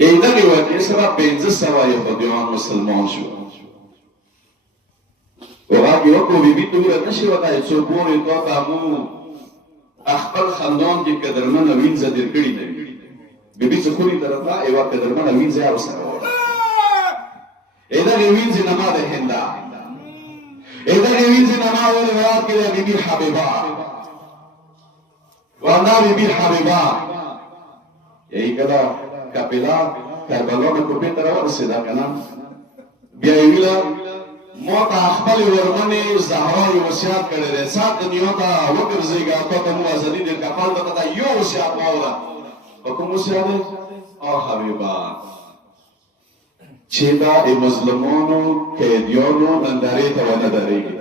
یې دغې وجې سره 500 یهودیان مسلمان شو. وغږ یې وکړو بي بي دومره نه شي وتلی څو پورې تا ته مو خپل خاندان کې قدرمنه وینځه تېر کړي نه وي. بي بي څه خونې ته راتله یوه قدرمنه وینځه یې ورسره وړه. ای دغې وینځې نه ما د هنده ای دغې وینځې نه ما ولې مراد کړې بي بي حبیبه واندا بي بي حبیبه یې کله کپیلا کربلا نه کوپې ته راورسېده که نه بیا یې ویله ما ته خپلې ورمنې زهرا یې وصیت کړی دی سات دنیا ته وګرځېږه تا ته مو ازادي د کفن ته ته یو وصیت واوره په کوم وصیت دی حبیبه چې دا د مظلومانو قیدیانو نندارې ته ونه درېږي.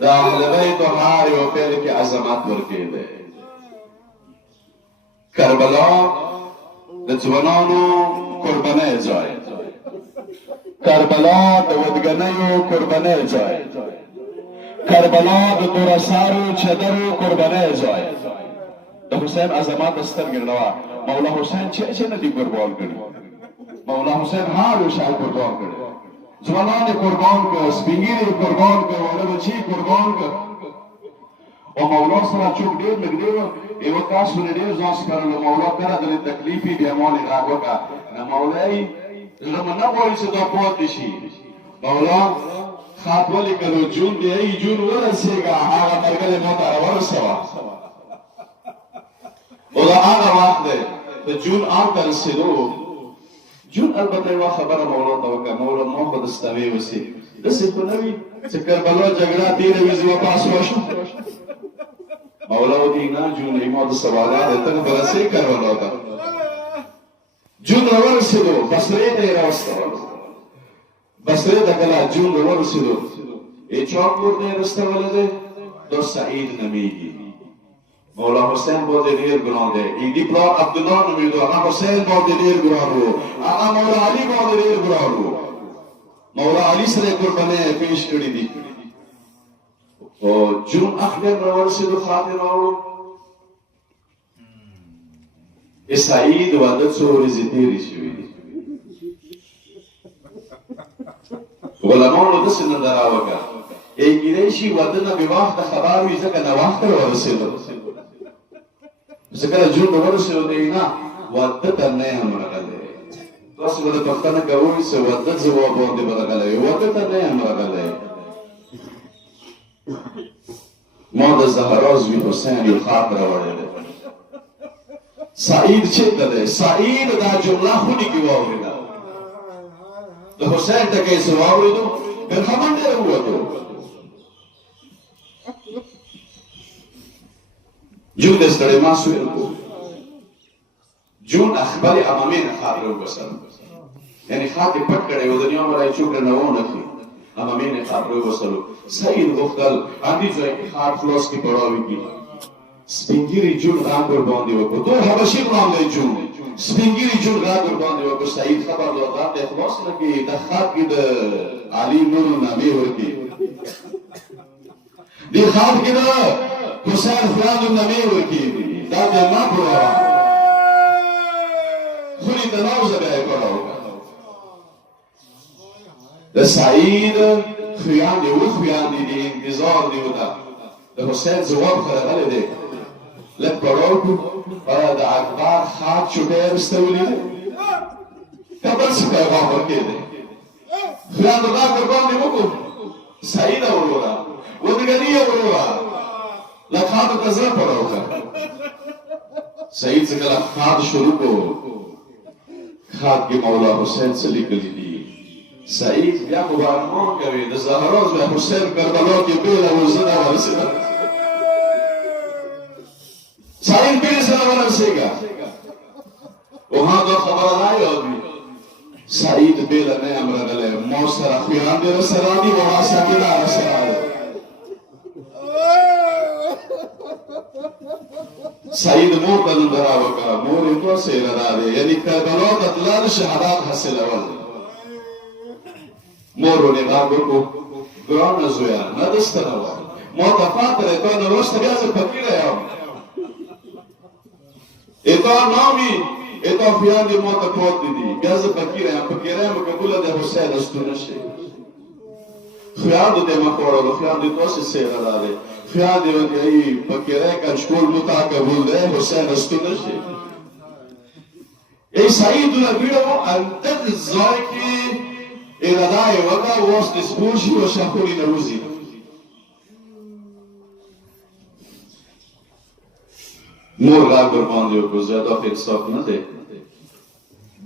د اهل بیتو هر یو پیل کې عظمت ورکېدی. کربلا د ځوانانو قربانۍ ځای، کربلا د ودګنیو قربانۍ ځای، کربلا د تورسارو چدرو قربانۍ ځای. د حسین عظمت سترګې رڼوا مولا حسین چې نه دي قربان کړي. مولا حسین هر یو شی قربان کړي. ځوانان یې قربان کړه، سپین ږیري یې قربان کړه، واړه بچي یې قربان کړه. او مولا سره چوک ډېر نږدې و. یوه کس ورې ډېر ځان سپارلو. مولا کله درې تکلیف وي بیا ما غږ وکړه نه مولا یې زړه مې نه غواړي چې دا پاتې شي. مولا خط ولیکلو جون دی ای جون ورسېږه هغه مرګلې ما ته راورسوه. او دا هغه وخت دی د جون آن ته رسېدو. جون البته یوه خبره مولا ته وکړه مولا ما خو درسته ویوسې داسې خو نه وي چې کربلا جګړه تېره وي زه واپس وشم. مولا ودی نه جون ما د سوالات دی ته به رسې کربلا ته. جون راورسېدو بصرې ته یې راوستولو. بصرې ته کله جون راورسېدو ای چا کور دی رستولی دی دا سعید نومیږي. مولا حسین باندې ډېر ګران دی. ایدي پلار عبدالله نومېدو هغه حسین باندې ډېر ګران و. هغه مولا علي باندې ډېر ګران و. مولا علي سره یې قربانۍ پیش کړي دي. او جون اخر راورسېدو خاطر راوړو. سعید واده څو ورځې تېرې شوې دي. غلامانو داسې ننداره وکړه ای کېدای شي واده نه بې وخته خبر وي ځکه ناوخته راورسېدو. زه کله جون ته ورسېدو دی نه واده ته نه یم راغلی. تاسو به د پوښتنه کوئ چې واده ځواب باندې به راغلی وي. واده ته نه یم راغلی. ما د زهرا زوی حسین یو خط راوړی دی. سعید چېرته دی؟ سعید دا جمله خونې کې واورېده. د حسین ټکی یې څه واورېدو بېرته منډې راووتو. جون د ستړی ما سویل کو. جون خپلې عمامې نه خاطره وباسل. یعنې خط یې پټ کړی و دنیا مړی چوک نه ونښي. عمامې نه خاطره وباسلو. سعید غوښتل همدې ځای کې خط خلاص کې پړاوې کړي. سپین ږیري جون غږ ورباندې وکړو. ټول حبشي غلام دی جون. سپین ږیري جون غږ ورباندې وکړو. سعید خبر دا غږ دی خلاص نه کړي د خط کې د علي نور نامې ورکړي. دې خط کې د حسین فلان نامې ورکړي. دا د ما پړاوه خونې ته راوځه بیا یې پړاو کړه. د سعید خویاندې وخویاندې دي انتظار دی ورته د حسین ځواب ښه راغلی دی. لږ پړاو کړو د اکبر خط چوټۍ یې رستولی دی. که بل څه پیغام ورکړی دی. خویاندو غږ ورباندې وکړو. سعیده وروره ودګنیه وروره لږ خطو ته زړه پړاو کړه. سعید چې کله خط شروع کړو خط کې مولا حسین څه لیکلي دي. سعید بیا خو به ارمان کوي د زهرا زوی حسین کربلا کې بېله وزنه ورسېده. سعید بېلې سره ورسېږه. وها دا خبره رایاد وي سعید بېله نه یم راغلی. ما سره خویاندې راسره دي وما سکینه راسره ده. سعید مور ته ننداره وکړه. مور یې دوه څېره راغی یعنې کربلا ته تلل شهادت حاصلول. مور ورنې غږ وکړو ګرانه زویه نه دسته نه وایي متفاتر اتا نوشت بیاز فکر یم اتا نامی اتا فیان دی موتا کود دیدی بیاز فکر یم کبول دی حسین استو نشه خیال دی مخورا خیال دی توسی سیغا داره خیال دی ای فکر کنشکول متا کبول دی حسین استو نشه ای سعید نبیرو انتق الزای کی ارادای وقا وست سپوشی و شخوری نروزی مور غاب برمانده و زیاده آخر صاف نده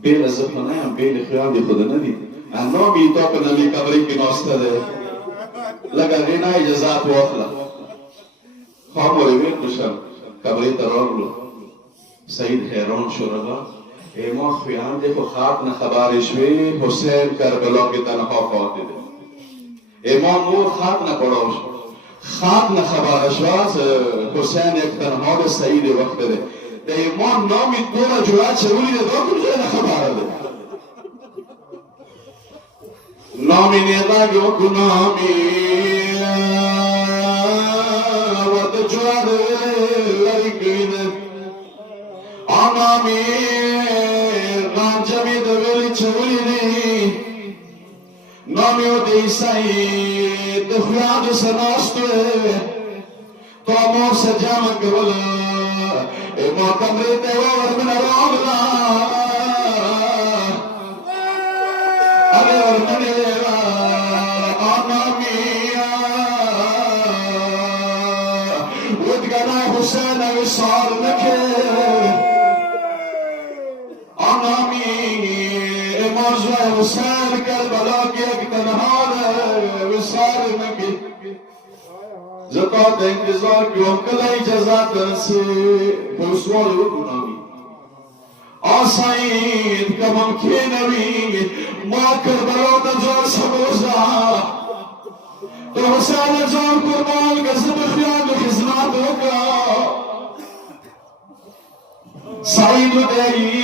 بیل زفنه هم بیل خیال دی خود ندید انامی تا کنمی کبری کی ناسته ده لگا غینا اجازات واخلا خاموری وین کشم کبری ترارلو سعید حیران شرگا ایما خیال دی خو خاک نخبارشوی حسین کربلا کی تنها فاتح ده ایما مور خاک نپڑاوش خاک نخبارشواز حسین یک تنها ده سعید وقت ده ده ایمان نامی دورا جوڑا چولی ده دو کجا نخباره ده نامی نیدا گو کنامی ود جوڑا ده لرکی ده آنامی نام جمی ده ویلی چولی ده نامی و ده سعید ده خیاد سناستو تو مور سے جامع قبل ایما کمری تیوار من روغلا اگر من آنامیا ودگنا حسین وصال نکے آنامی موضوع حسین کربلا کی ایک تنہا وصال نکے زکات انتظار کیوں کلائی جزات سے بلسوال وکنامی آسائید کمم کھینوی ماں کربلا تزور سبوزا تو حسین زور قربان گزب خیال خزمات ہوگا سعید دیئی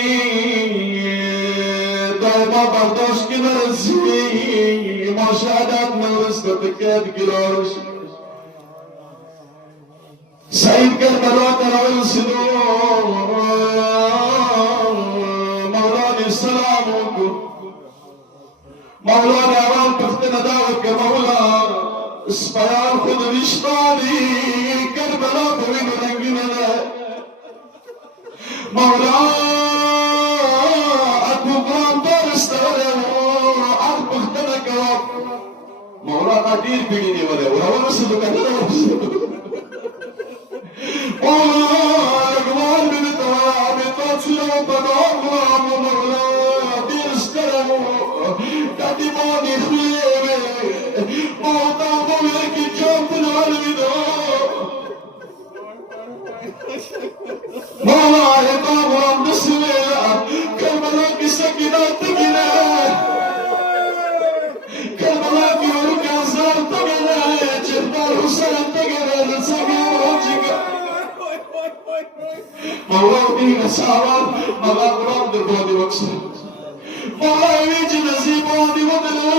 دائما برداشت کی نرسی مشاہدات نرسکت قید گلاش سعید کربلا ترول سدو مولانا السلام کو مولانا اول پختنا دعوت کا مولا اسپیال خود رشتانی کربلا پوین رنگینا مولا اتو قرآن دارستانے ات پختنا کوا مولا قدیر پیڑی دیوانے ورہونا سدو کتنا ورسدو اقوال من التوابط سلو بدعوام مولا بيستلمو كاتباني خيري موتا مولاك جابنا الودو مولا عطاب رب السويلة كربلاك سكينات تقنا كربلاك ورك أزار تقنا جبال حسين تقنا نساقيا وجهك مولا دين ساوال مولا قرآن در بودی وقصر مولا ویج نزیب بودی ودلو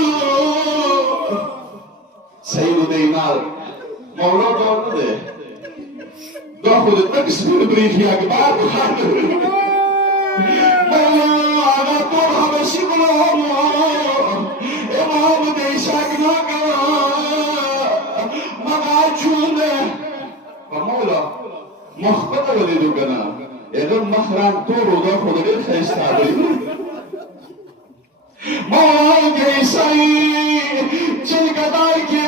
سیدو دینار مولا دور نده دو خود تکسبیر بریخی اکبار مولا آگا دور حبشی بلو امام دیشاک ناکا مگا چونه مولا مخبط ولیدو کنا اگر مخران تو رو دا خود غیر خیستا بلی مولا گیسائی چل کدائی کی